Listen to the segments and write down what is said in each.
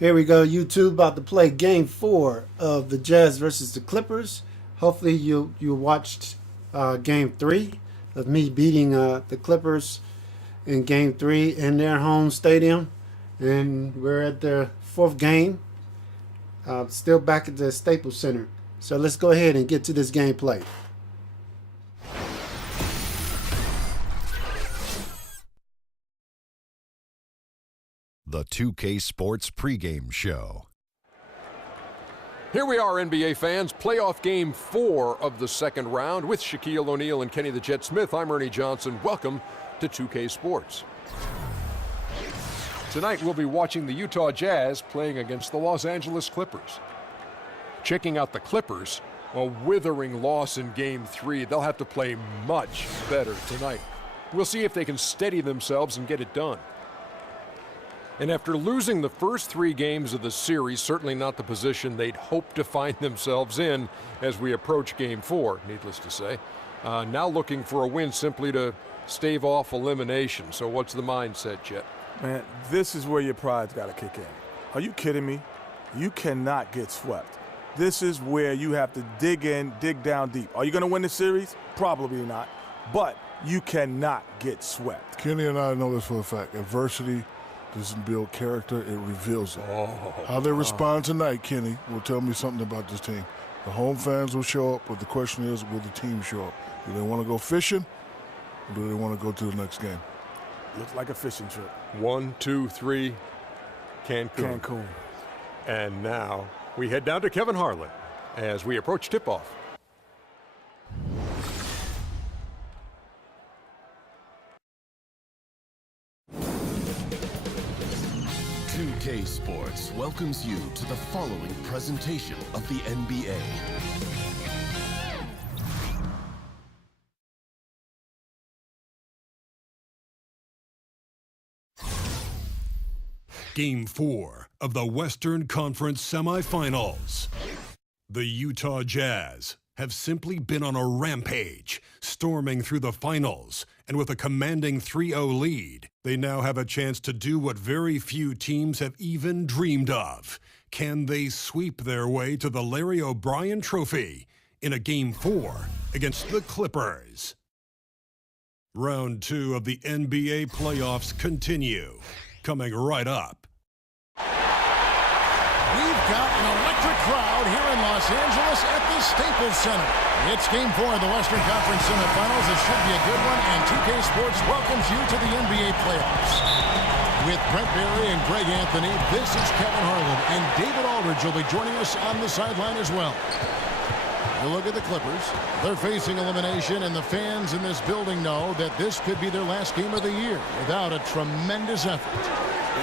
Here we go, YouTube. About to play Game 4 of the Jazz versus the Clippers. Hopefully you watched Game 3 of me beating the Clippers in Game 3 in their home stadium. And we're at the fourth game, still back at the Staples Center. So let's go ahead and get to this gameplay. The 2K Sports pregame show. Here we are, NBA fans. Playoff Game 4 of the second round with Shaquille O'Neal and Kenny the Jet Smith. I'm Ernie Johnson. Welcome to 2K Sports. Tonight we'll be watching the Utah Jazz playing against the Los Angeles Clippers. Checking out the Clippers, a withering loss in Game 3. They'll have to play much better tonight. We'll see if they can steady themselves and get it done. And after losing the first 3 games of the series, certainly not the position they'd hoped to find themselves in as we approach Game 4, needless to say. Now looking for a win simply to stave off elimination. So what's the mindset, Jet? Man, this is where your pride's got to kick in. Are you kidding me? You cannot get swept. This is where you have to dig in, dig down deep. Are you going to win the series? Probably not. But you cannot get swept. Kenny and I know this for a fact. Adversity doesn't build character, it reveals it. How they respond tonight, Kenny, will tell me something about this team. The home fans will show up, but the question is, will the team show up? Do they want to go fishing, or do they want to go to the next game? Looks like a fishing trip. 1, 2, 3, Cancun. And now we head down to Kevin Harlan as we approach tip-off. K Sports welcomes you to the following presentation of the NBA. Game 4 of the Western Conference Semifinals. The Utah Jazz have simply been on a rampage, storming through the finals, and with a commanding 3-0 lead, they now have a chance to do what very few teams have even dreamed of. Can they sweep their way to the Larry O'Brien Trophy in a Game 4 against the Clippers? Round 2 of the NBA playoffs continue, coming right up. We've got an electric crowd here in Los Angeles at the Staples Center. It's Game 4 of the Western Conference Semifinals. It should be a good one, and 2K Sports welcomes you to the NBA playoffs. With Brent Barry and Greg Anthony, this is Kevin Harlan, and David Aldridge will be joining us on the sideline as well. You look at the Clippers. They're facing elimination, and the fans in this building know that this could be their last game of the year without a tremendous effort.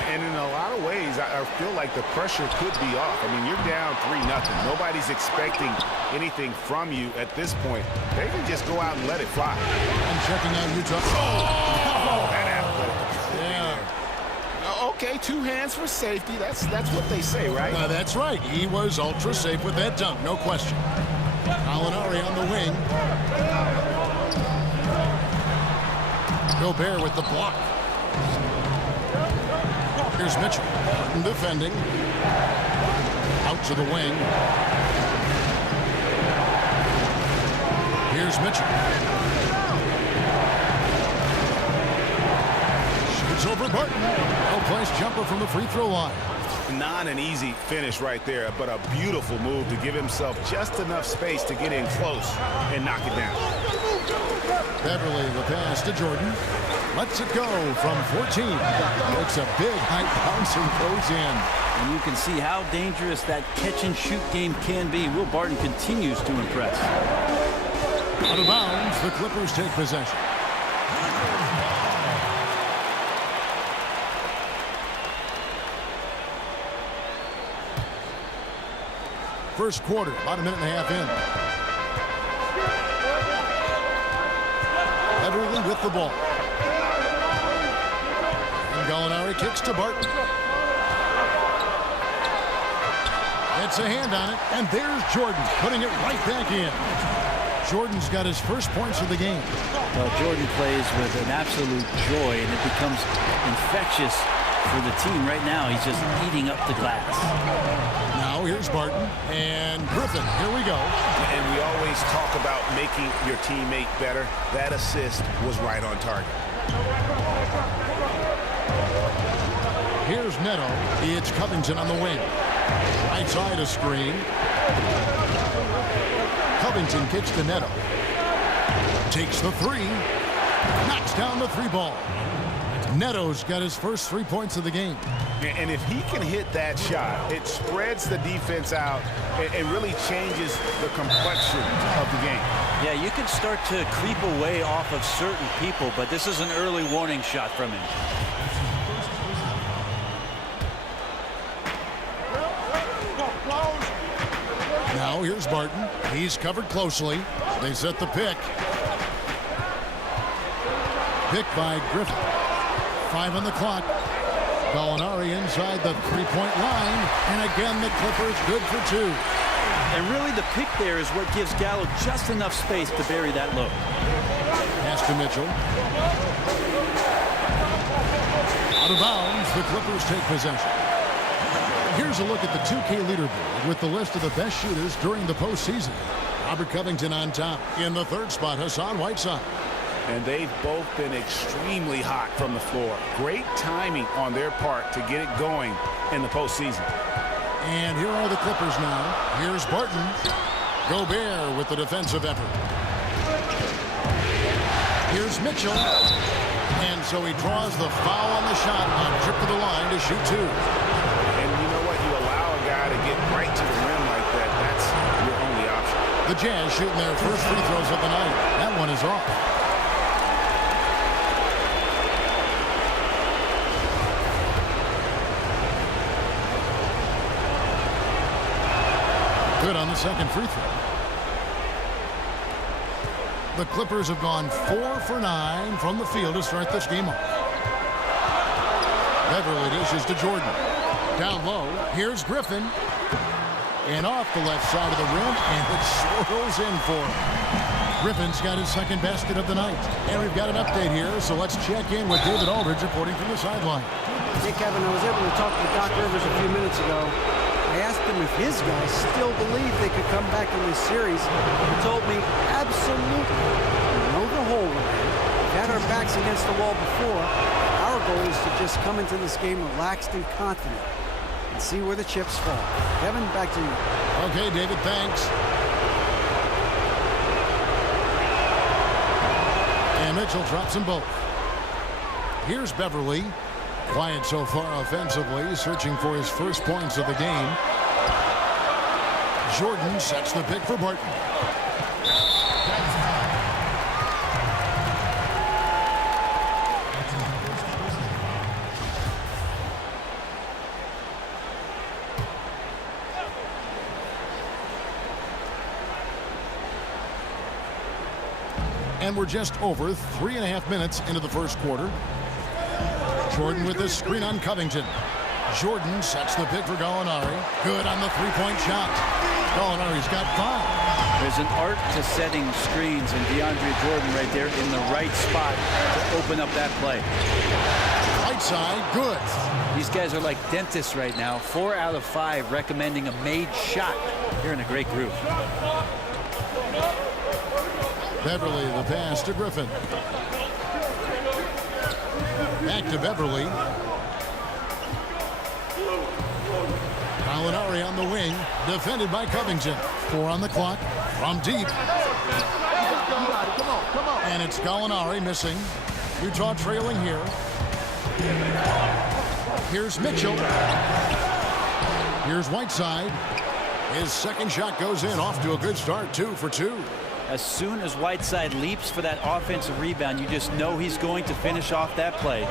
And in a lot of ways, I feel like the pressure could be off. I mean, you're down 3-0. Nobody's expecting anything from you at this point. They can just go out and let it fly. And checking out Utah. Oh, that athletic. Yeah. Okay, 2 hands for safety. That's what they say, right? That's right. He was ultra safe with that dunk, no question. Gallinari on the wing. Gobert with the block. Here's Mitchell, defending, out to the wing. Here's Mitchell. Shoots over Barton. Well-placed jumper from the free throw line. Not an easy finish right there, but a beautiful move to give himself just enough space to get in close and knock it down. Beverly, the pass to Jordan. Lets it go from 14. Makes a big high bounce and goes in. And you can see how dangerous that catch-and-shoot game can be. Will Barton continues to impress. Out of bounds, the Clippers take possession. First quarter, about a minute and a half in. Beverly with the ball. Gallinari kicks to Barton. It's a hand on it, and there's Jordan putting it right back in. Jordan's got his first points of the game. Well, Jordan plays with an absolute joy, and it becomes infectious for the team right now. He's just eating up the glass. Now here's Barton and Griffin. Here we go. And we always talk about making your teammate better. That assist was right on target. Here's Neto. It's Covington on the wing. Right side a screen. Covington kicks to Neto. Takes the three. Knocks down the three ball. Neto's got his first 3 points of the game. And if he can hit that shot, it spreads the defense out. It really changes the complexion of the game. Yeah, you can start to creep away off of certain people, but this is an early warning shot from him. Now here's Barton. He's covered closely. They set the pick. Pick by Griffin. 5 on the clock. Gallinari inside the three-point line. And again, the Clippers good for 2. And really the pick there is what gives Gallo just enough space to bury that look. Pass to Mitchell. Out of bounds, the Clippers take possession. Here's a look at the 2K leaderboard with the list of the best shooters during the postseason. Robert Covington on top. In the third spot, Hassan Whiteside. And they've both been extremely hot from the floor. Great timing on their part to get it going in the postseason. And here are the Clippers now. Here's Barton. Gobert with the defensive effort. Here's Mitchell. And so he draws the foul on the shot on trip to the line to shoot 2. And you know what? You allow a guy to get right to the rim like that. That's your only option. The Jazz shooting their first free throws of the night. That one is off. Good on the second free throw. The Clippers have gone 4 for 9 from the field to start this game off. Beverly dishes to Jordan. Down low, here's Griffin. And off the left side of the rim, and it swirls in for him. Griffin's got his second basket of the night. And we've got an update here, so let's check in with David Aldridge reporting from the sideline. Hey, Kevin, I was able to talk to Doc Rivers a few minutes ago. I asked him if his guys still believe they could come back in this series. He told me, absolutely. We know the whole way. We've had our backs against the wall before. Our goal is to just come into this game relaxed and confident and see where the chips fall. Kevin, back to you. Okay, David, thanks. And Mitchell drops them both. Here's Beverly. Quiet so far offensively, searching for his first points of the game. Jordan sets the pick for Barton. And we're just over 3.5 minutes into the first quarter. Jordan with the screen on Covington. Jordan sets the pick for Gallinari. Good on the three-point shot. Gallinari's got 5. There's an art to setting screens, and DeAndre Jordan right there in the right spot to open up that play. Right side, good. These guys are like dentists right now. 4 out of 5 recommending a made shot. They're in a great group. Beverly, the pass to Griffin. Back to Beverly. Gallinari on the wing, defended by Covington. 4 on the clock, from deep. And it's Gallinari missing. Utah trailing here. Here's Mitchell. Here's Whiteside. His second shot goes in, off to a good start, 2 for 2. As soon as Whiteside leaps for that offensive rebound, you just know he's going to finish off that play.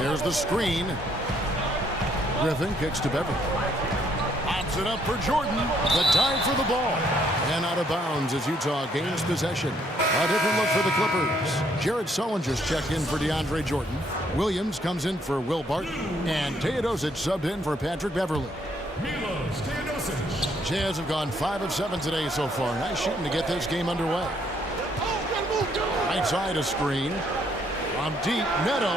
There's the screen. Griffin kicks to Beverly. Pops it up for Jordan. The dive for the ball. And out of bounds as Utah gains possession. A different look for the Clippers. Jared Sullinger's checked in for DeAndre Jordan. Williams comes in for Will Barton. And Teodosic subbed in for Patrick Beverly. Jazz have gone 5 of 7 today so far. Nice shooting to get this game underway. Right side a screen. From deep, Neto.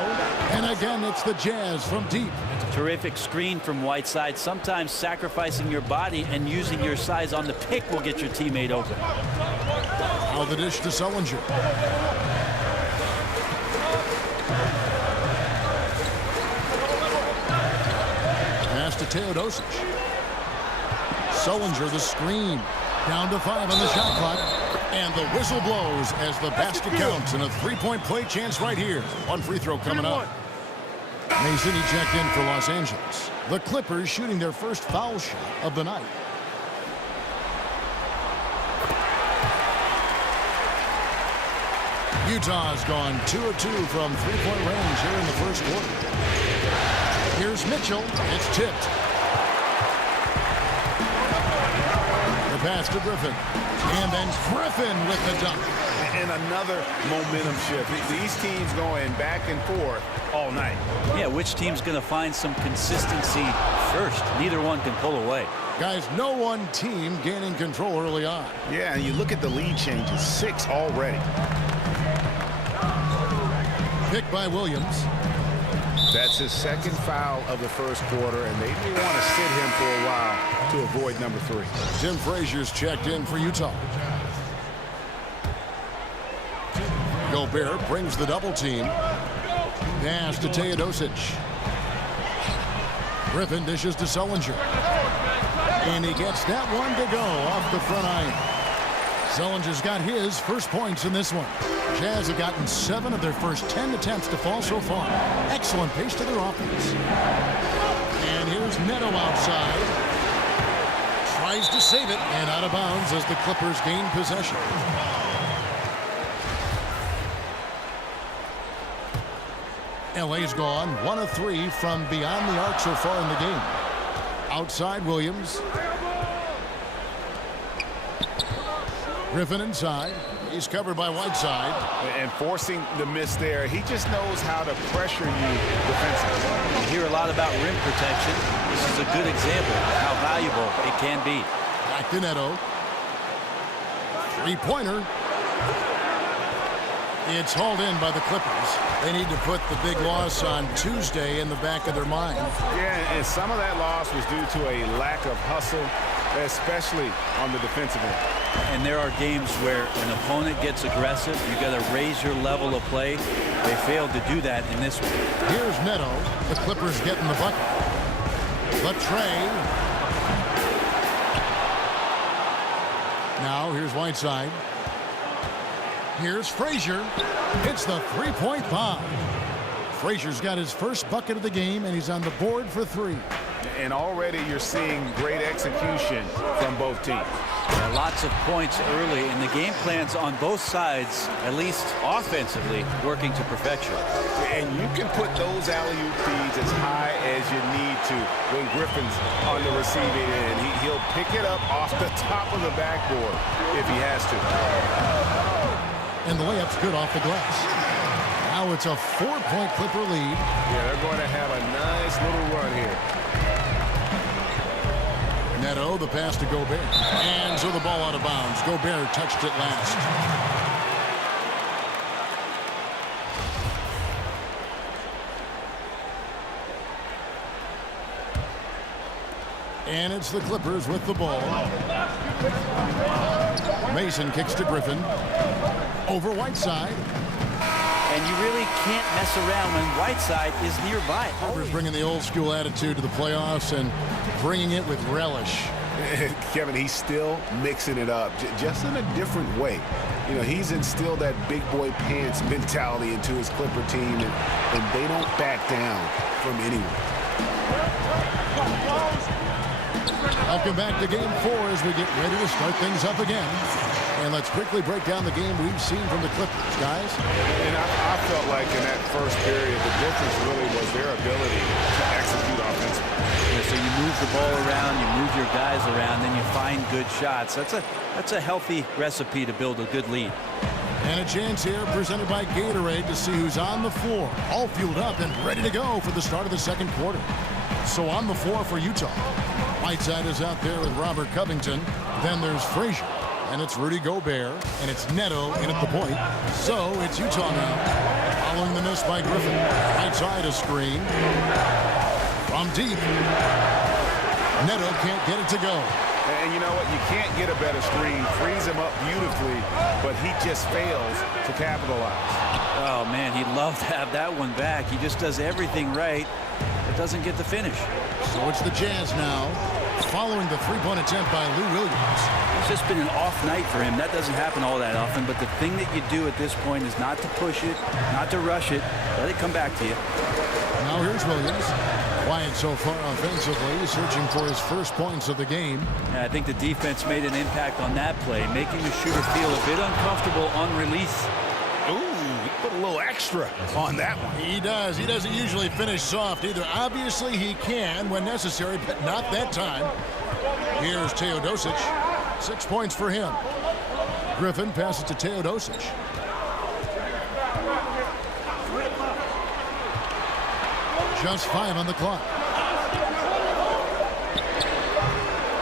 And again, it's the Jazz from deep. Terrific screen from Whiteside. Sometimes sacrificing your body and using your size on the pick will get your teammate open. Now the dish to Sullinger. Pass to Teodosic. Sullinger the screen. Down to 5 on the shot clock. And the whistle blows as the basket counts. And a three-point play chance right here. One free throw coming up. Mason, he checked in for Los Angeles. The Clippers shooting their first foul shot of the night. Utah's gone 2 of 2 from three-point range here in the first quarter. Here's Mitchell. It's tipped. The pass to Griffin. And then Griffin with the dunk. And another momentum shift. These teams going back and forth all night. Yeah, which team's going to find some consistency first? Neither one can pull away. Guys, no one team gaining control early on. Yeah, and you look at the lead changes, 6 already. Picked by Williams. That's his second foul of the first quarter, and they may want to sit him for a while to avoid number 3. Tim Frazier's checked in for Utah. Gobert brings the double team. Pass to Teodosic. Griffin dishes to Sullinger. And he gets that one to go off the front iron. Sullinger's got his first points in this one. Jazz have gotten 7 of their first 10 attempts to fall so far. Excellent pace to their offense. And here's Neto outside. Tries to save it and out of bounds as the Clippers gain possession. LA's gone 1 of 3 from beyond the arc so far in the game. Outside Williams. Griffin inside. He's covered by Whiteside. And forcing the miss there, he just knows how to pressure you defensively. You hear a lot about rim protection. This is a good example of how valuable it can be. Back to Neto. Three-pointer. It's hauled in by the Clippers. They need to put the big loss on Tuesday in the back of their mind. Yeah, and some of that loss was due to a lack of hustle, especially on the defensive end. And there are games where an opponent gets aggressive. You got to raise your level of play. They failed to do that in this one. Here's Neto. The Clippers getting the bucket. The tray. Now here's Whiteside. Here's Frazier. It's the three-point bomb. Frazier's got his first bucket of the game, and he's on the board for 3. And already you're seeing great execution from both teams. Lots of points early, and the game plans on both sides, at least offensively, working to perfection. And you can put those alley-oop feeds as high as you need to when Griffin's on the receiving end. He'll pick it up off the top of the backboard if he has to. And the layup's good off the glass. Now it's a 4-point Clipper lead. Yeah, they're going to have a nice little run here. Neto, the pass to Gobert. And so the ball out of bounds. Gobert touched it last. And it's the Clippers with the ball. Mason kicks to Griffin. Over Whiteside. And you really can't mess around when Whiteside is nearby. Clippers bringing the old school attitude to the playoffs and bringing it with relish. Kevin, he's still mixing it up, just in a different way. You know, he's instilled that big boy pants mentality into his Clipper team, and they don't back down from anyone. Welcome back to Game 4 as we get ready to start things up again. And let's quickly break down the game we've seen from the Clippers, guys. And I felt like in that first period, the difference really was their ability to execute offensively. So you move the ball around, you move your guys around, then you find good shots. That's a healthy recipe to build a good lead. And a chance here presented by Gatorade to see who's on the floor, all fueled up and ready to go for the start of the second quarter. So on the floor for Utah. Whiteside is out there with Robert Covington. Then there's Frazier. And it's Rudy Gobert. And it's Neto in at the point. So it's Utah now. Following the miss by Griffin. Right side a screen. From deep. Neto can't get it to go. And you know what? You can't get a better screen. Frees him up beautifully, but he just fails to capitalize. Oh, man, he'd love to have that one back. He just does everything right, but doesn't get the finish. So it's the Jazz now, following the three-point attempt by Lou Williams. It's just been an off night for him. That doesn't happen all that often, but the thing that you do at this point is not to push it, not to rush it. Let it come back to you. Now here's Williams. Quiet so far offensively, searching for his first points of the game. And I think the defense made an impact on that play, making the shooter feel a bit uncomfortable on release. Ooh, he put a little extra on that one. He does. He doesn't usually finish soft either. Obviously, he can when necessary, but not that time. Here's Teodosic. 6 points for him. Griffin passes to Teodosic. Just 5 on the clock.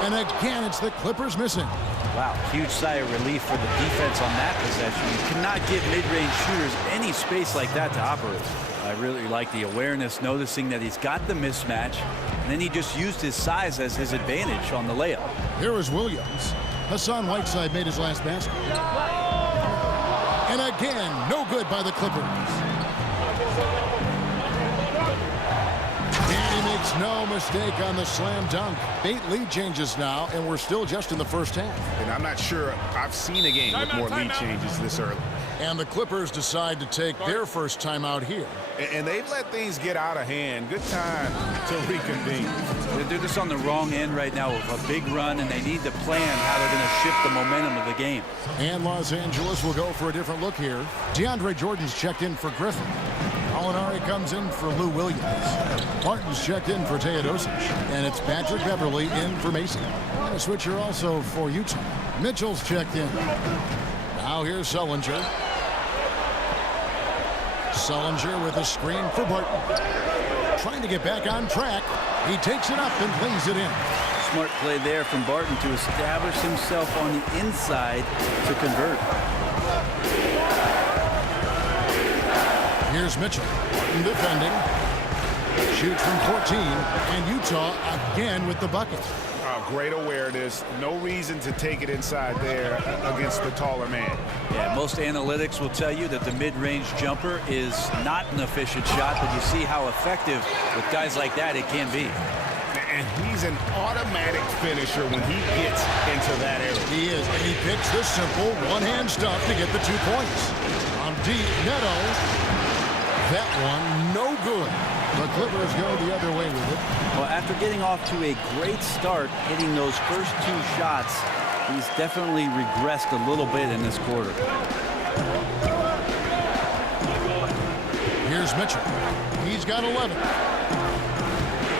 And again, it's the Clippers missing. Wow, huge sigh of relief for the defense on that possession. You cannot give mid-range shooters any space like that to operate. I really like the awareness, noticing that he's got the mismatch, and then he just used his size as his advantage on the layup. Here is Williams. Hassan Whiteside made his last basket. And again, no good by the Clippers. Makes no mistake on the slam dunk. 8 lead changes now, and we're still just in the first half. And I'm not sure I've seen a game with more lead changes this early. And the Clippers decide to take their first timeout here. And they've let things get out of hand. Good time to reconvene. They're just on the wrong end right now with a big run, and they need to plan how they're going to shift the momentum of the game. And Los Angeles will go for a different look here. DeAndre Jordan's checked in for Griffin. Molinari comes in for Lou Williams. Martin's checked in for Teodosic. And it's Patrick Beverly in for Mason. And a switcher also for Utah. Mitchell's checked in. Now here's Sullinger. Sullinger with a screen for Barton. Trying to get back on track. He takes it up and lays it in. Smart play there from Barton to establish himself on the inside to convert. Here's Mitchell defending. Shoots from 14, and Utah again with the bucket. Great awareness. No reason to take it inside there against the taller man. Yeah, most analytics will tell you that the mid-range jumper is not an efficient shot, but you see how effective with guys like that it can be. And he's an automatic finisher when he gets into that area. He is, and he picks the simple one-hand stuff to get the 2 points. On deep, Neto. That one, no good. The Clippers go the other way with it. Well, after getting off to a great start, hitting those first 2 shots, he's definitely regressed a little bit in this quarter. Here's Mitchell. He's got 11.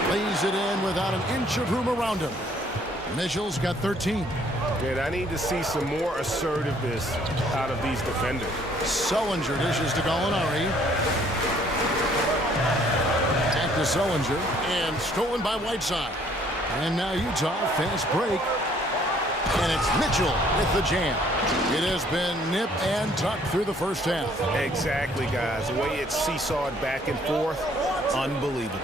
Lays it in without an inch of room around him. Mitchell's got 13. And I need to see some more assertiveness out of these defenders. Sullinger dishes to Gallinari. Back to Sullinger. And stolen by Whiteside. And now Utah, fast break. And it's Mitchell with the jam. It has been nip and tuck through the first half. Exactly, guys. The way it's seesawed back and forth, unbelievable.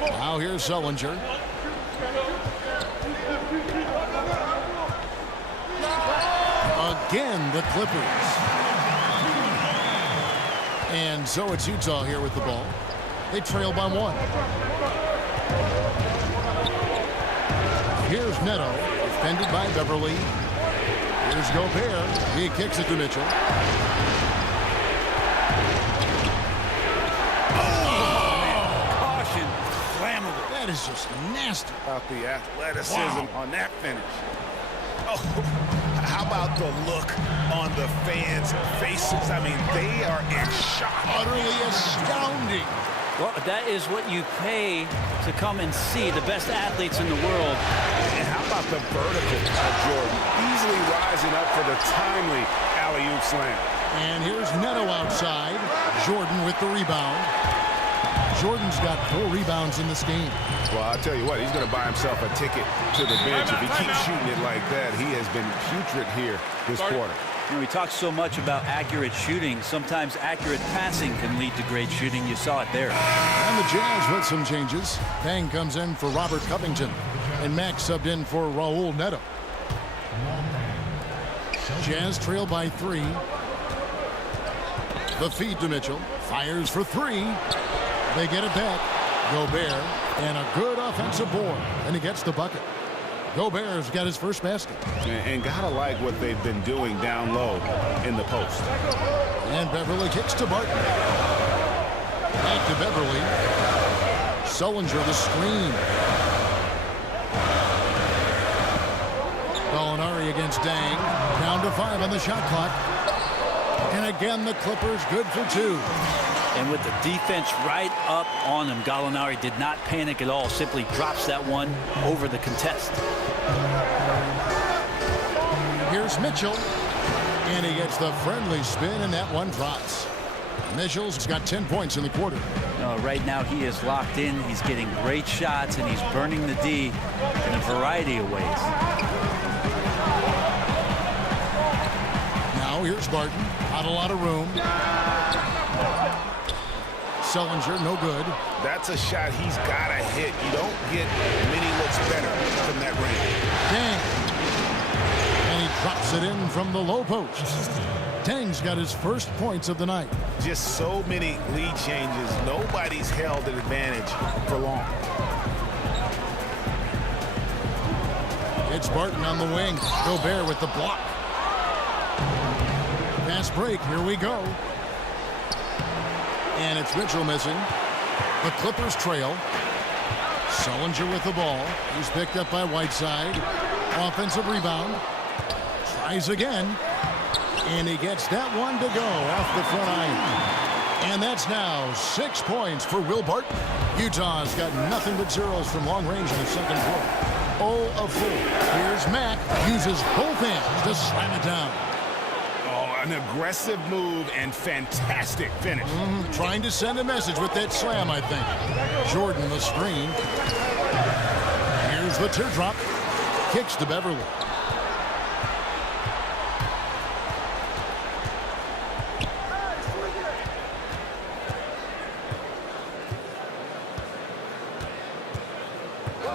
Now here's Sullinger. Again, the Clippers. And so it's Utah here with the ball. They trail by 1. Here's Neto, defended by Beverly. Here's Gobert. He kicks it to Mitchell. Caution, flammable. That is just nasty. About the athleticism on that finish. Oh, how about the look on the fans' faces? I mean, they are in shock. Utterly astounding. Well, that is what you pay to come and see the best athletes in the world. And how about the vertical of Jordan? Easily rising up for the timely alley-oop slam. And here's Neto outside. Jordan with the rebound. Jordan's got 4 rebounds in this game. Well, I'll tell you what, he's going to buy himself a ticket to the bench. If he keeps shooting it like that, he has been putrid here this quarter. You know, we talk so much about accurate shooting. Sometimes accurate passing can lead to great shooting. You saw it there. And the Jazz with some changes. Bang comes in for Robert Covington. And Max subbed in for Raul Neto. Jazz trail by 3. The feed to Mitchell. Fires for 3. They get it back. Gobert, and a good offensive board. And he gets the bucket. Gobert's got his first basket. And gotta like what they've been doing down low in the post. And Beverly kicks to Barton. Back to Beverly. Sullinger the screen. Gallinari against Dang. Down to 5 on the shot clock. And again, the Clippers good for 2. And with the defense right up on him, Gallinari did not panic at all. Simply drops that one over the contest. Here's Mitchell. And he gets the friendly spin, and that one drops. Mitchell's got 10 points in the quarter. Right now he is locked in. He's getting great shots, and he's burning the D in a variety of ways. Now here's Barton. Not a lot of room. Sullinger, no good. That's a shot he's got to hit. You don't get many looks better from that range. Dang. And he drops it in from the low post. Dang's got his first points of the night. Just so many lead changes. Nobody's held an advantage for long. It's Barton on the wing. Gobert with the block. Fast break. Here we go. And it's Mitchell missing. The Clippers trail. Sullinger with the ball. He's picked up by Whiteside. Offensive rebound. Tries again. And he gets that one to go off the front iron. And that's now 6 points for Will Barton. Utah's got nothing but zeros from long range in the second quarter. 0 of 4. Here's Mack. Uses both hands to slam it down. An aggressive move and fantastic finish. Trying to send a message with that slam, I think. Jordan the screen. Here's the teardrop. Kicks to Beverly.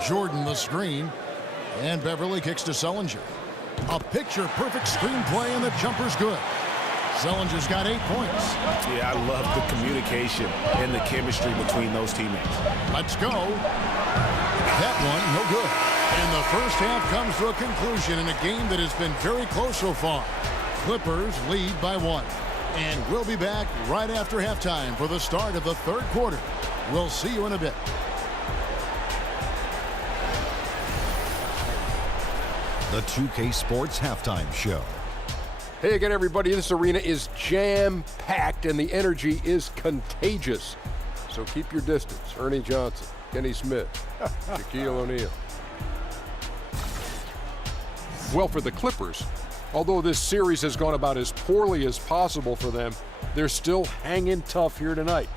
Jordan the screen. And Beverly kicks to Sullinger. A picture-perfect screenplay, and the jumper's good. Sullinger's got 8 points. Yeah, I love the communication and the chemistry between those teammates. Let's go. That one, no good. And the first half comes to a conclusion in a game that has been very close so far. Clippers lead by 1. And we'll be back right after halftime for the start of the third quarter. We'll see you in a bit. The 2K Sports Halftime Show. Hey again, everybody. This arena is jam-packed, and the energy is contagious. So keep your distance. Ernie Johnson, Kenny Smith, Shaquille O'Neal. Well, for the Clippers, although this series has gone about as poorly as possible for them, they're still hanging tough here tonight.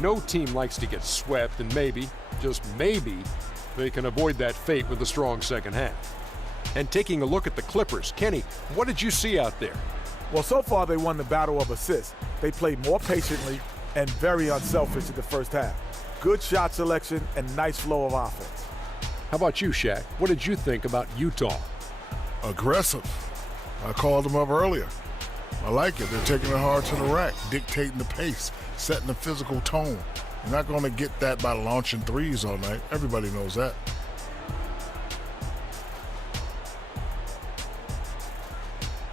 No team likes to get swept, and maybe, just maybe, they can avoid that fate with a strong second half. And taking a look at the Clippers, Kenny, what did you see out there? Well, so far they won the battle of assists. They played more patiently and very unselfish in the first half. Good shot selection and nice flow of offense. How about you, Shaq? What did you think about Utah? Aggressive. I called them up earlier. I like it. They're taking it hard to the rack, dictating the pace, setting the physical tone. You're not going to get that by launching threes all night. Everybody knows that.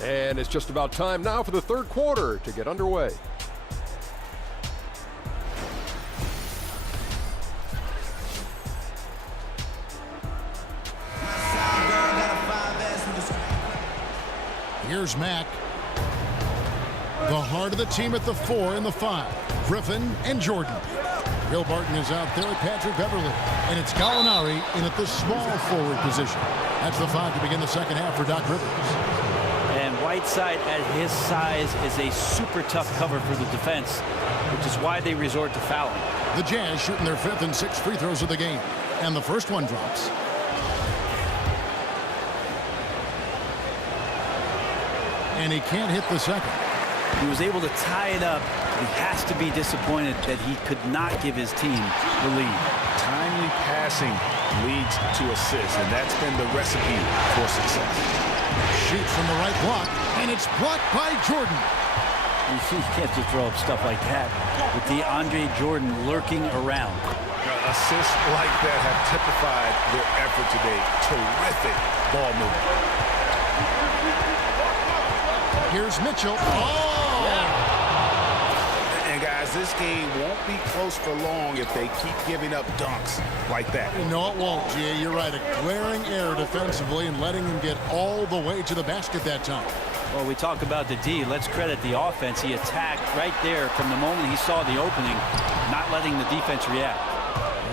And it's just about time now for the third quarter to get underway. Here's Mack. The heart of the team at the 4 and the 5. Griffin and Jordan. Will Barton is out there at Patrick Beverly. And it's Gallinari in at the small forward position. That's the 5 to begin the second half for Doc Rivers. And Whiteside at his size is a super tough cover for the defense, which is why they resort to fouling. The Jazz shooting their 5th and 6th free throws of the game. And the first one drops. and he can't hit the second. He was able to tie it up. He has to be disappointed that he could not give his team the lead. Timely passing leads to assists, and that's been the recipe for success. Shoots from the right block, and it's blocked by Jordan. You can't just throw up stuff like that with DeAndre Jordan lurking around. Assists like that have typified their effort today. Terrific ball movement. Here's Mitchell. Oh! And guys, this game won't be close for long if they keep giving up dunks like that. No, it won't, G.A. You're right. A glaring error defensively and letting him get all the way to the basket that time. Well, we talk about the D. Let's credit the offense. He attacked right there from the moment he saw the opening, not letting the defense react.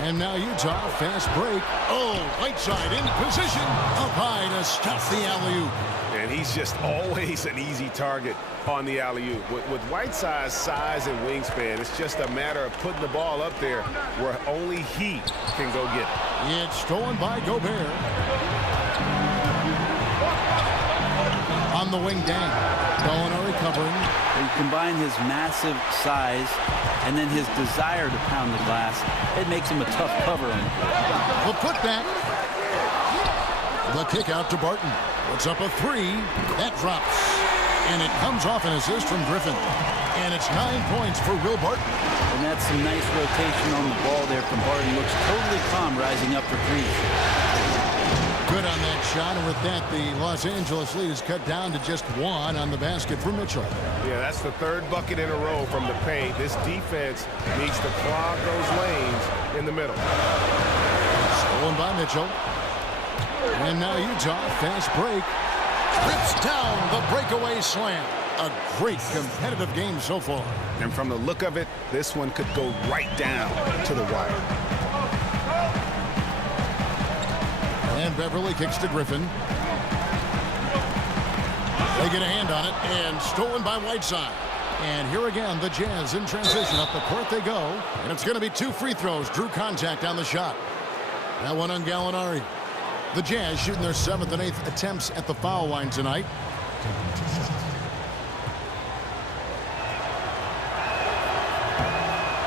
And now Utah, fast break. Oh, Whiteside in position. Up high to stop the alley-oop. And he's just always an easy target on the alley-oop. With Whiteside's size and wingspan, it's just a matter of putting the ball up there where only he can go get it. It's stolen by Gobert. On the wing, Dang. Gallinari covering. You combine his massive size and then his desire to pound the glass, it makes him a tough cover on the court. The putback. The kick out to Barton. Puts up a three. That drops. And it comes off an assist from Griffin. And it's 9 points for Will Barton. And that's some nice rotation on the ball there from Barton. Looks totally calm rising up for three. Good on that shot, and with that, the Los Angeles lead is cut down to just one on the basket for Mitchell. Yeah, that's the third bucket in a row from the paint. This defense needs to clog those lanes in the middle. Stolen by Mitchell. And now Utah, fast break. Rips down the breakaway slam. A great competitive game so far. And from the look of it, this one could go right down to the wire. And Beverly kicks to Griffin. They get a hand on it, and stolen by Whiteside. And here again, the Jazz in transition. Up the court they go. And it's going to be 2 free throws. Drew contact on the shot. That one on Gallinari. The Jazz shooting their 7th and 8th attempts at the foul line tonight.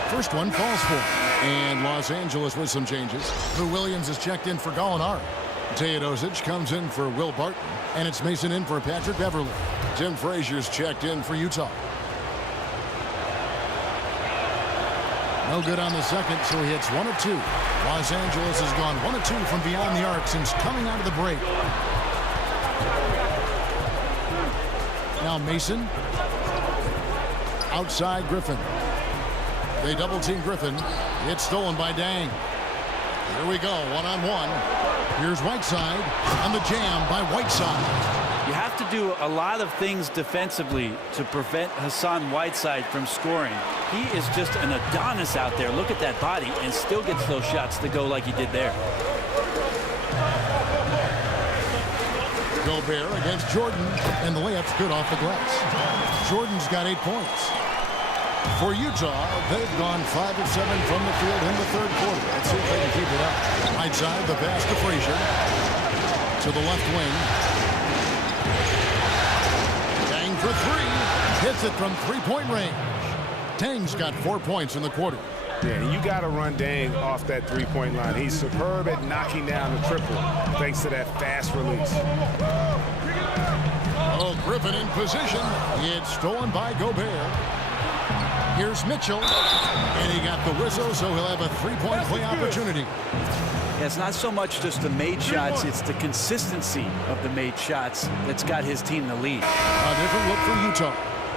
First one falls for. And Los Angeles with some changes. Lou Williams is checked in for Gallinari. Teodosic comes in for Will Barton. And it's Mason in for Patrick Beverly. Tim Frazier's checked in for Utah. No good on the second, so he hits 1 of 2. Los Angeles has gone 1 of 2 from beyond the arc since coming out of the break. Now Mason. Outside Griffin. They double team Griffin. It's stolen by Dang. Here we go, one-on-one. Here's Whiteside, and the jam by Whiteside. You have to do a lot of things defensively to prevent Hassan Whiteside from scoring. He is just an Adonis out there. Look at that body, and still gets those shots to go like he did there. Gobert against Jordan, and the layup's good off the glass. Jordan's got 8 points. For Utah, they've gone 5 of 7 from the field in the third quarter. Let's see if they can keep it up. Outside, the pass to Frazier. To the left wing. Dang for 3. Hits it from 3-point range. Dang's got 4 points in the quarter. Yeah, you got to run Dang off that 3-point line. He's superb at knocking down the triple thanks to that fast release. Oh, Griffin in position. It's stolen by Gobert. Here's Mitchell, and he got the whistle, so he'll have a 3-point play opportunity. Yeah, it's not so much just the made shots, it's the consistency of the made shots that's got his team the lead. A different look for Utah.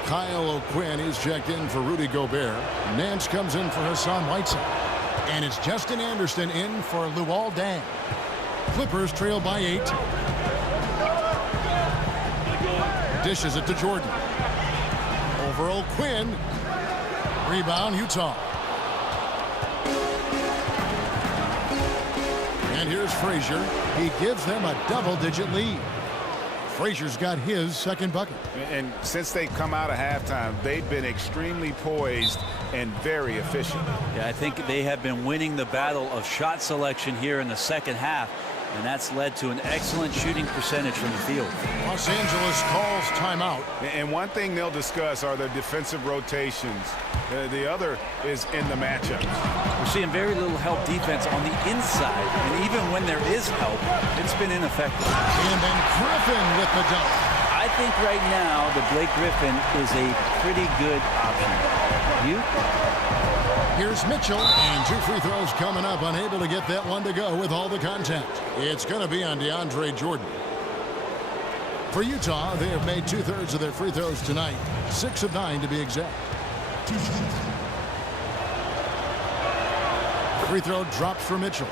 Kyle O'Quinn is checked in for Rudy Gobert. Nance comes in for Hassan Whiteside. And it's Justin Anderson in for Luol Deng. Clippers trail by 8. Dishes it to Jordan. Over O'Quinn. Rebound, Utah. And here's Frazier. He gives them a double-digit lead. Frazier's got his second bucket. And since they come out of halftime, they've been extremely poised and very efficient. Yeah, I think they have been winning the battle of shot selection here in the second half. And that's led to an excellent shooting percentage from the field. Los Angeles calls timeout. And one thing they'll discuss are the defensive rotations. The other is in the matchups. We're seeing very little help defense on the inside. And even when there is help, it's been ineffective. And then Griffin with the dunk. I think right now the Blake Griffin is a pretty good option. You? Here's Mitchell, and 2 free throws coming up, unable to get that one to go with all the contact. It's going to be on DeAndre Jordan. For Utah, they have made 2/3 of their free throws tonight, 6 of 9 to be exact. Free throw drops for Mitchell.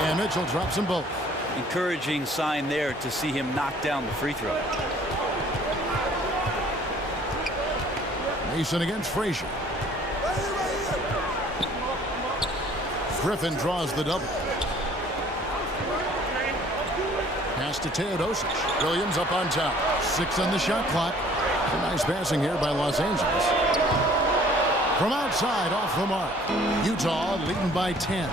And Mitchell drops them both. Encouraging sign there to see him knock down the free throw. Mason against Frazier. Griffin draws the double. Pass to Teodosic. Williams up on top. 6 on the shot clock. Nice passing here by Los Angeles. From outside, off the mark. Utah leading by 10.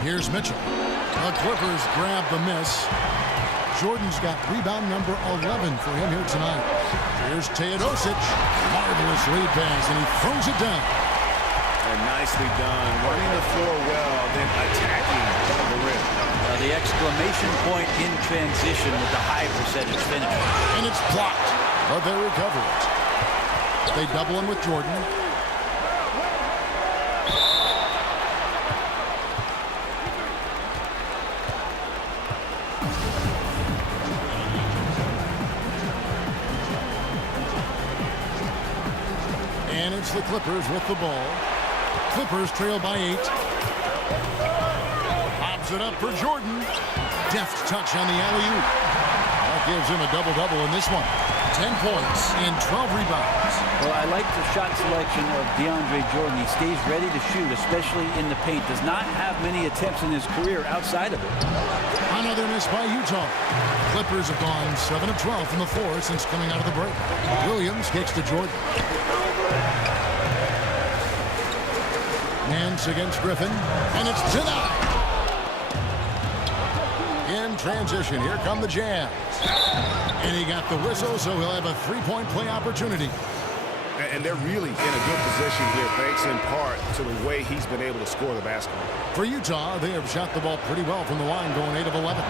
Here's Mitchell. The Clippers grab the miss. Jordan's got rebound number 11 for him here tonight. Here's Teodosic. Marvelous lead pass, and he throws it down. And nicely done. Running the floor well, then attacking the rim. The exclamation point in transition with the high percentage finish. And it's blocked, but they recover it. They double him with Jordan. And it's the Clippers with the ball. Clippers trail by 8. Pops it up for Jordan. Deft touch on the alley-oop. That gives him a double-double in this one. 10 points and 12 rebounds. Well, I like the shot selection of DeAndre Jordan. He stays ready to shoot, especially in the paint. Does not have many attempts in his career outside of it. Another miss by Utah. Clippers have gone 7 of 12 from the floor since coming out of the break. Williams kicks to Jordan. Nance against Griffin, and it's denied. In transition, here come the Jazz. And he got the whistle, so he'll have a 3-point play opportunity. And they're really in a good position here, thanks in part to the way he's been able to score the basketball. For Utah, they have shot the ball pretty well from the line, going 8 of 11.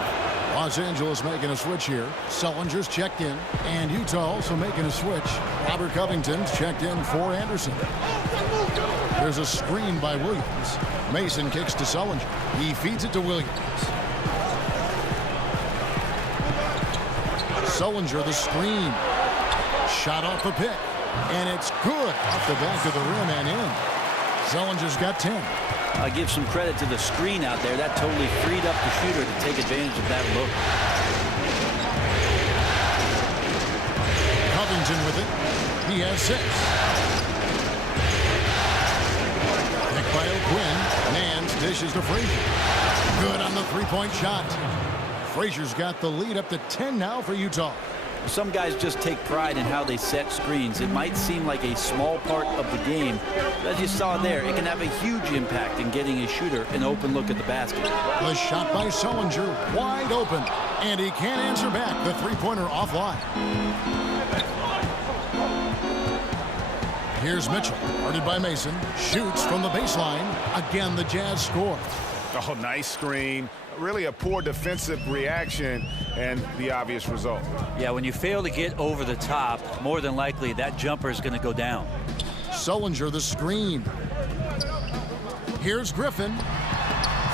Los Angeles making a switch here. Sullinger's checked in, and Utah also making a switch. Robert Covington's checked in for Anderson. There's a screen by Williams. Mason kicks to Sullinger. He feeds it to Williams. Sullinger the screen. Shot off the pick. And it's good off the back of the rim and in. Sullinger's got 10. I give some credit to the screen out there. That totally freed up the shooter to take advantage of that look. Covington with it. He has 6. Picked by O'Quinn. Nance dishes to Frazier. Good on the 3-point shot. Frazier's got the lead up to 10 now for Utah. Some guys just take pride in how they set screens. It might seem like a small part of the game, but as you saw there, it can have a huge impact in getting a shooter an open look at the basket. The shot by Sullinger, wide open, and he can't answer back. The 3-pointer offline. Here's Mitchell, guarded by Mason, shoots from the baseline. Again, the Jazz score. Oh, nice screen. Really a poor defensive reaction and the obvious result. Yeah, when you fail to get over the top, more than likely that jumper is going to go down. Sullinger the screen. Here's Griffin.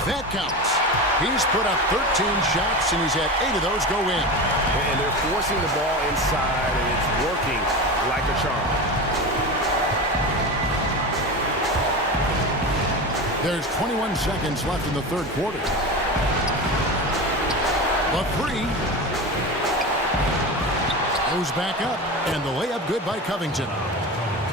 That counts. He's put up 13 shots, and he's had 8 of those go in. And they're forcing the ball inside, and it's working like a charm. There's 21 seconds left in the third quarter. The 3 goes back up, and the layup good by Covington.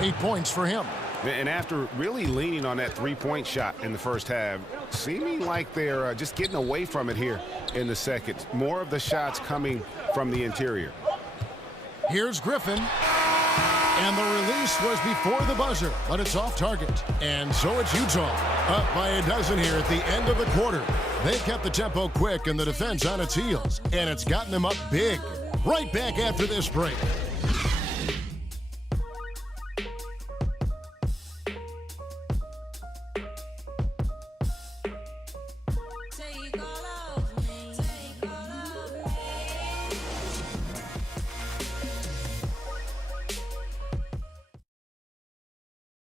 8 points for him. And after really leaning on that 3-point shot in the first half, seeming like they're just getting away from it here in the second. More of the shots coming from the interior. Here's Griffin. And the release was before the buzzer, but it's off target. And so it's Utah, up by a dozen here at the end of the quarter. They kept the tempo quick and the defense on its heels, and it's gotten them up big. Right back after this break.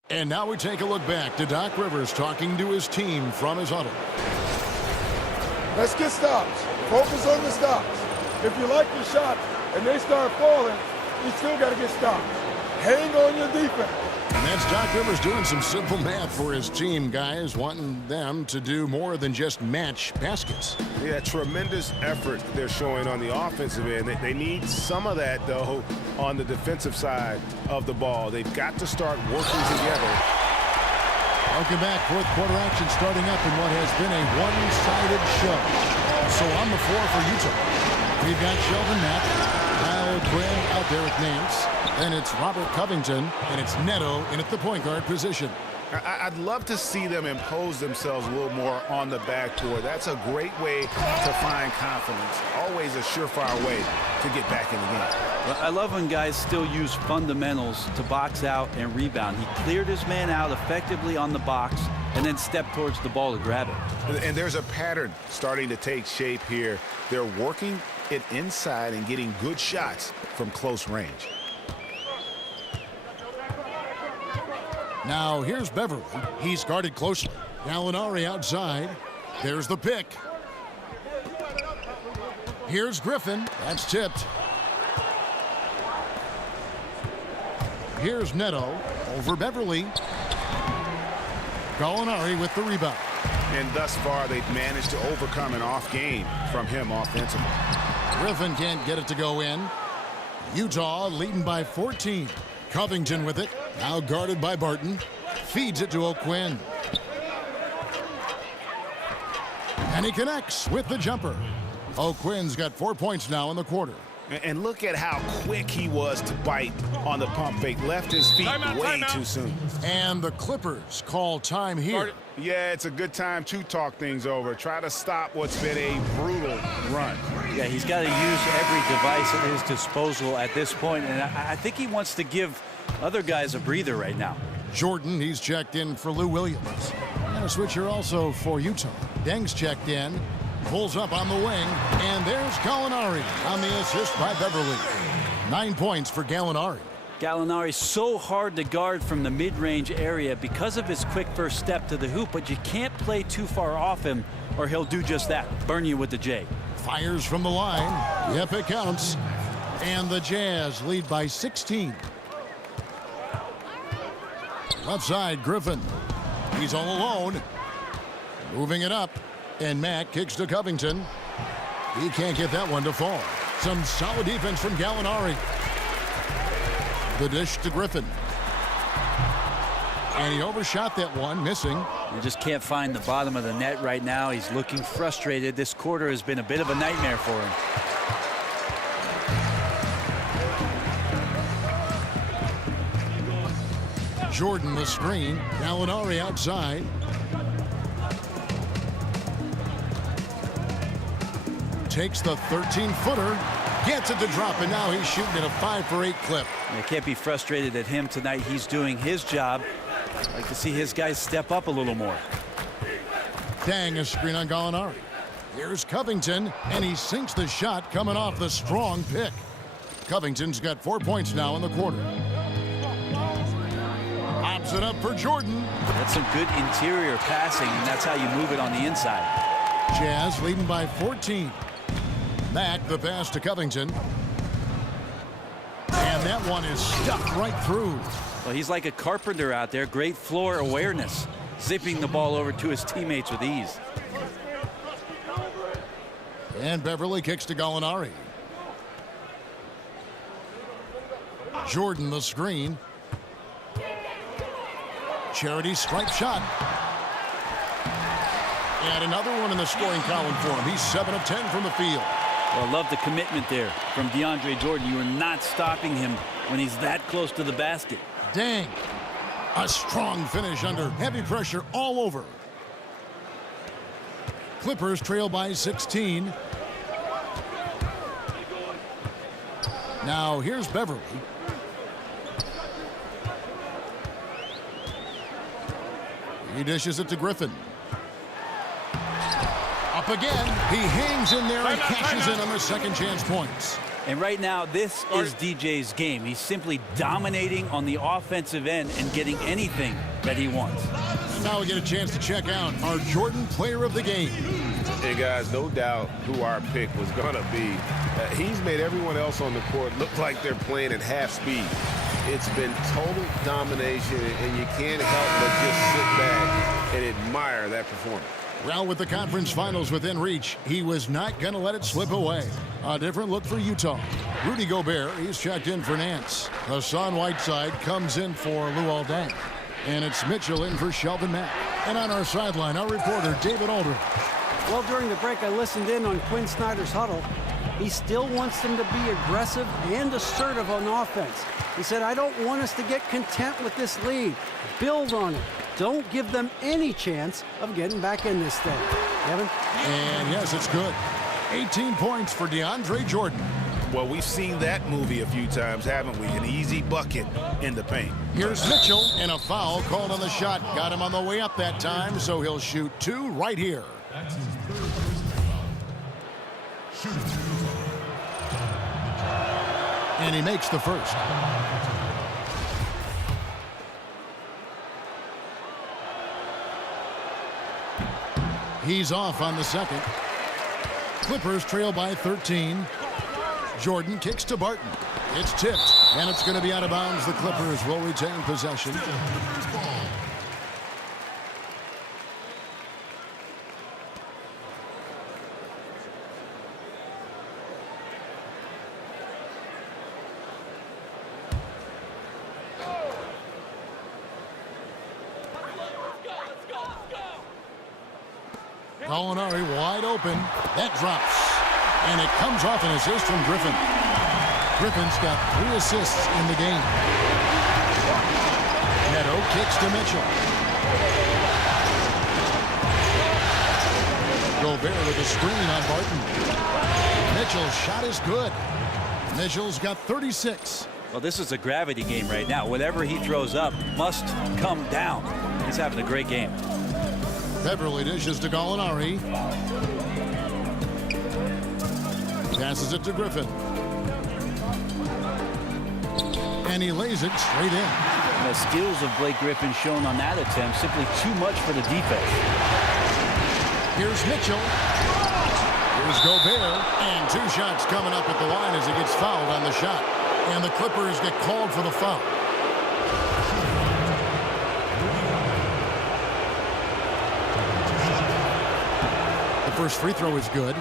And now we take a look back to Doc Rivers talking to his team from his huddle. Let's get stops. Focus on the stops. If you like your shots and they start falling, you still got to get stops. Hang on your defense. And that's Doc Rivers doing some simple math for his team, guys, wanting them to do more than just match baskets. Yeah, tremendous effort they're showing on the offensive end. They need some of that, though, on the defensive side of the ball. They've got to start working together. Welcome back. Fourth quarter action starting up in what has been a one-sided show. So on the floor for Utah, we've got Sheldon Mack, Kyle Quinn out there with Nance. Then it's Robert Covington, and it's Neto in at the point guard position. I'd love to see them impose themselves a little more on the backboard. That's a great way to find confidence. Always a surefire way to get back in the game. Well, I love when guys still use fundamentals to box out and rebound. He cleared his man out effectively on the box and then stepped towards the ball to grab it. And there's a pattern starting to take shape here. They're working it inside and getting good shots from close range. Now here's Beverly. He's guarded closely. Gallinari outside. There's the pick. Here's Griffin. That's tipped. Here's Neto over Beverly. Gallinari with the rebound. And thus far, they've managed to overcome an off game from him offensively. Griffin can't get it to go in. Utah leading by 14. Covington with it. Now guarded by Barton. Feeds it to O'Quinn. And he connects with the jumper. O'Quinn's got 4 points now in the quarter. And look at how quick he was to bite on the pump fake. Left his feet way too soon. And the Clippers call time here. Yeah, it's a good time to talk things over. Try to stop what's been a brutal run. Yeah, he's got to use every device at his disposal at this point, and I think he wants to give other guys a breather right now. Jordan, he's checked in for Lou Williams. And a switcher also for Utah. Deng's checked in. Pulls up on the wing, and there's Gallinari on the assist by Beverly. 9 points for Gallinari. Gallinari so hard to guard from the mid-range area because of his quick first step to the hoop, but you can't play too far off him or he'll do just that, burn you with the J. Fires from the line. Yep, it counts. And the Jazz lead by 16. Left side, Griffin. He's all alone. Moving it up. And Mack kicks to Covington. He can't get that one to fall. Some solid defense from Gallinari. The dish to Griffin. And he overshot that one, missing. You just can't find the bottom of the net right now. He's looking frustrated. This quarter has been a bit of a nightmare for him. Jordan the screen. Gallinari outside. Takes the 13-footer, gets it to drop, and now he's shooting at a 5 for 8 clip. You can't be frustrated at him tonight. He's doing his job. I'd like to see his guys step up a little more. Dang, a screen on Gallinari. Here's Covington, and he sinks the shot coming off the strong pick. Covington's got 4 points now in the quarter. Pops it up for Jordan. That's some good interior passing, and that's how you move it on the inside. Jazz leading by 14. Mack, the pass to Covington. And that one is stuffed right through. Well, he's like a carpenter out there. Great floor awareness. Zipping the ball over to his teammates with ease. And Beverly kicks to Gallinari. Jordan the screen. Charity stripe shot. And another one in the scoring column for him. He's 7 of 10 from the field. Well, I love the commitment there from DeAndre Jordan. You are not stopping him when he's that close to the basket. Dang. A strong finish under heavy pressure all over. Clippers trail by 16. Now here's Beverly. He dishes it to Griffin. Up again. He hangs in there and cashes in on the second chance points. And right now, this is DJ's game. He's simply dominating on the offensive end and getting anything that he wants. And now we get a chance to check out our Jordan player of the game. Hey, guys, no doubt who our pick was going to be. He's made everyone else on the court look like they're playing at half speed. It's been total domination, and you can't help but just sit back and admire that performance. Well, with the conference finals within reach, he was not going to let it slip away. A different look for Utah. Rudy Gobert, he's checked in for Nance. Hassan Whiteside comes in for Luol Deng. And it's Mitchell in for Shelvin Mack. And on our sideline, our reporter, David Aldridge. Well, during the break, I listened in on Quinn Snyder's huddle. He still wants them to be aggressive and assertive on offense. He said, I don't want us to get content with this lead. Build on it. Don't give them any chance of getting back in this thing. Kevin? And yes, it's good. 18 points for DeAndre Jordan. Well, we've seen that movie a few times, haven't we? An easy bucket in the paint. Here's Mitchell, and a foul called on the shot. Got him on the way up that time, so he'll shoot 2 right here. And he makes the first. He's off on the second. Clippers trail by 13. Jordan kicks to Barton. It's tipped, and it's going to be out of bounds. The Clippers will retain possession. Gallinari wide open. That drops. And it comes off an assist from Griffin. Griffin's got 3 assists in the game. Neto kicks to Mitchell. Gobert with a screen on Barton. Mitchell's shot is good. Mitchell's got 36. Well, this is a gravity game right now. Whatever he throws up must come down. He's having a great game. Beverly dishes to Gallinari. Passes it to Griffin. And he lays it straight in. The skills of Blake Griffin shown on that attempt, simply too much for the defense. Here's Mitchell. Here's Gobert. And 2 shots coming up at the line as he gets fouled on the shot. And the Clippers get called for the foul. First free throw is good.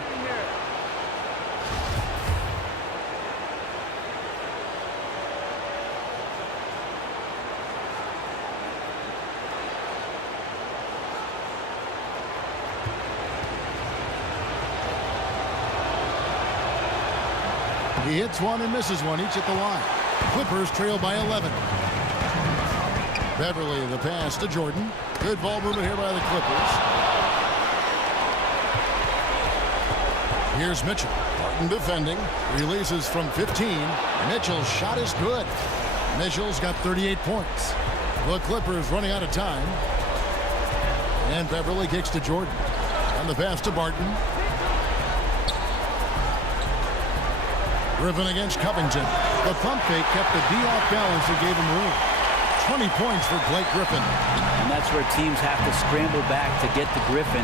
He hits one and misses one, each at the line. Clippers trail by 11. Beverly, the pass to Jordan. Good ball movement here by the Clippers. Here's Mitchell. Barton defending. Releases from 15. Mitchell's shot is good. Mitchell's got 38 points. The Clippers running out of time. And Beverly kicks to Jordan. On the pass to Barton. Griffin against Covington. The pump fake kept the D off balance and gave him room. 20 points for Blake Griffin. And that's where teams have to scramble back to get to Griffin.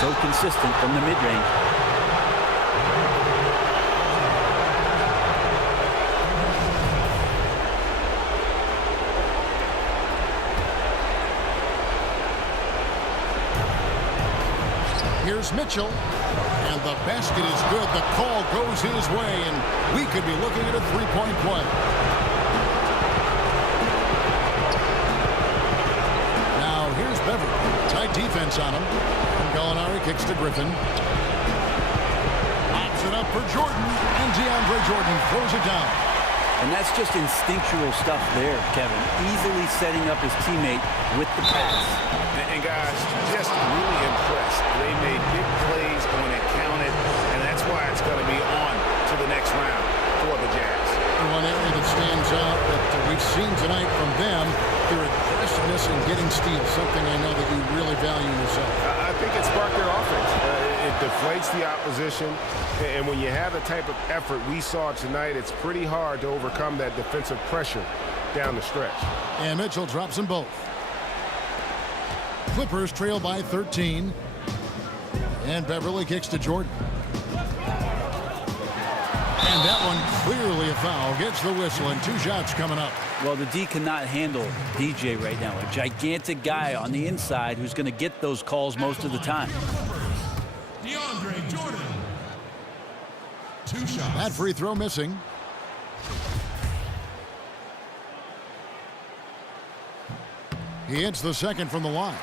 So consistent from the mid-range. Here's Mitchell, and the basket is good. The call goes his way, and we could be looking at a 3-point play. Now here's Beverly. Tight defense on him. And Gallinari kicks to Griffin. Pops it up for Jordan, and DeAndre Jordan throws it down. And that's just instinctual stuff there, Kevin. Easily setting up his teammate with the pass. And guys, just really impressed. They made big plays when it counted, and that's why it's going to be on to the next round for the Jazz. One area that stands out that we've seen tonight from them, their aggressiveness in getting steals, something I know that you really value yourself. I think it sparked their offense. It deflates the opposition, and when you have the type of effort we saw tonight, it's pretty hard to overcome that defensive pressure down the stretch. And Mitchell drops them both. Clippers trail by 13. And Beverly kicks to Jordan. And that one clearly a foul. Gets the whistle, and 2 shots coming up. Well, the D cannot handle DJ right now. A gigantic guy on the inside who's going to get those calls most of the time. DeAndre Jordan. 2 shots. That free throw missing. He hits the second from the line.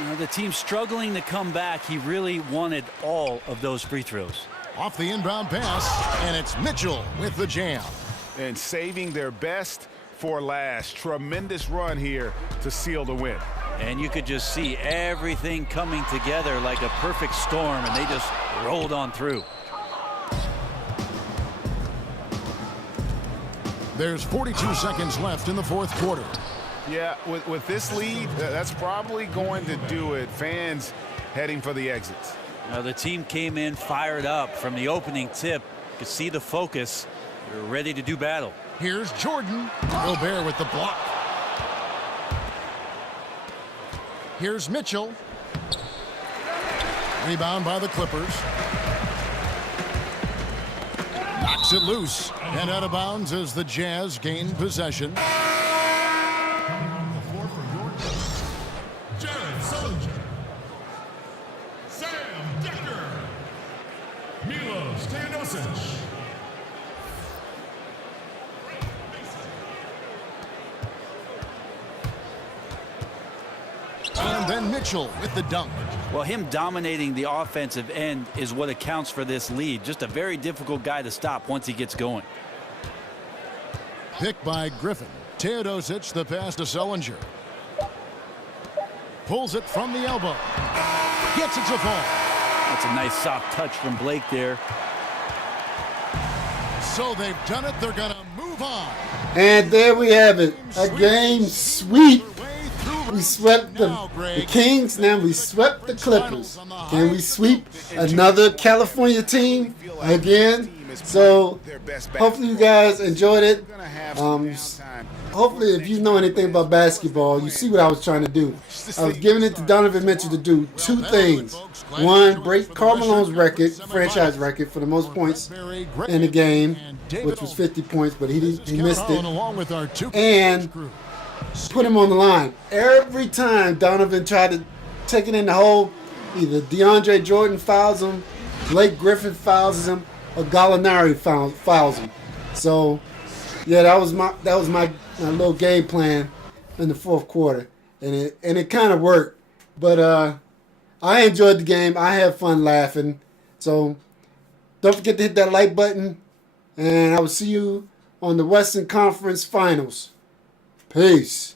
You know, the team's struggling to come back. He really wanted all of those free throws. Off the inbound pass, and it's Mitchell with the jam. And saving their best for last. Tremendous run here to seal the win. And you could just see everything coming together like a perfect storm, and they just rolled on through. There's 42 seconds left in the fourth quarter. Yeah, with this lead, that's probably going to do it. Fans heading for the exits. Now the team came in fired up from the opening tip. You could see the focus. They're ready to do battle. Here's Jordan. Gobert with the block. Here's Mitchell. Rebound by the Clippers. Knocks it loose. And out of bounds as the Jazz gain possession. And then Mitchell with the dunk. Well, him dominating the offensive end is what accounts for this lead. Just a very difficult guy to stop once he gets going. Pick by Griffin. Teodosic, the pass to Sullinger. Pulls it from the elbow. Gets it to fall. That's a nice soft touch from Blake there. So they've done it. They're going to move on. And there we have it. A game sweep. We swept the Kings. Now we swept the Clippers. Can we sweep another California team again? So hopefully you guys enjoyed it. Hopefully if you know anything about basketball, you see what I was trying to do. I was giving it to Donovan Mitchell to do 2 things. One, break Karl Malone's record, franchise record for the most points in the game, which was 50 points, but he missed it. And put him on the line. Every time Donovan tried to take it in the hole, either DeAndre Jordan fouls him, Blake Griffin fouls him, or Gallinari fouls him. So, yeah, that was my little game plan in the fourth quarter, and it kind of worked. But I enjoyed the game. I had fun laughing. So, don't forget to hit that like button, and I will see you on the Western Conference Finals. Peace.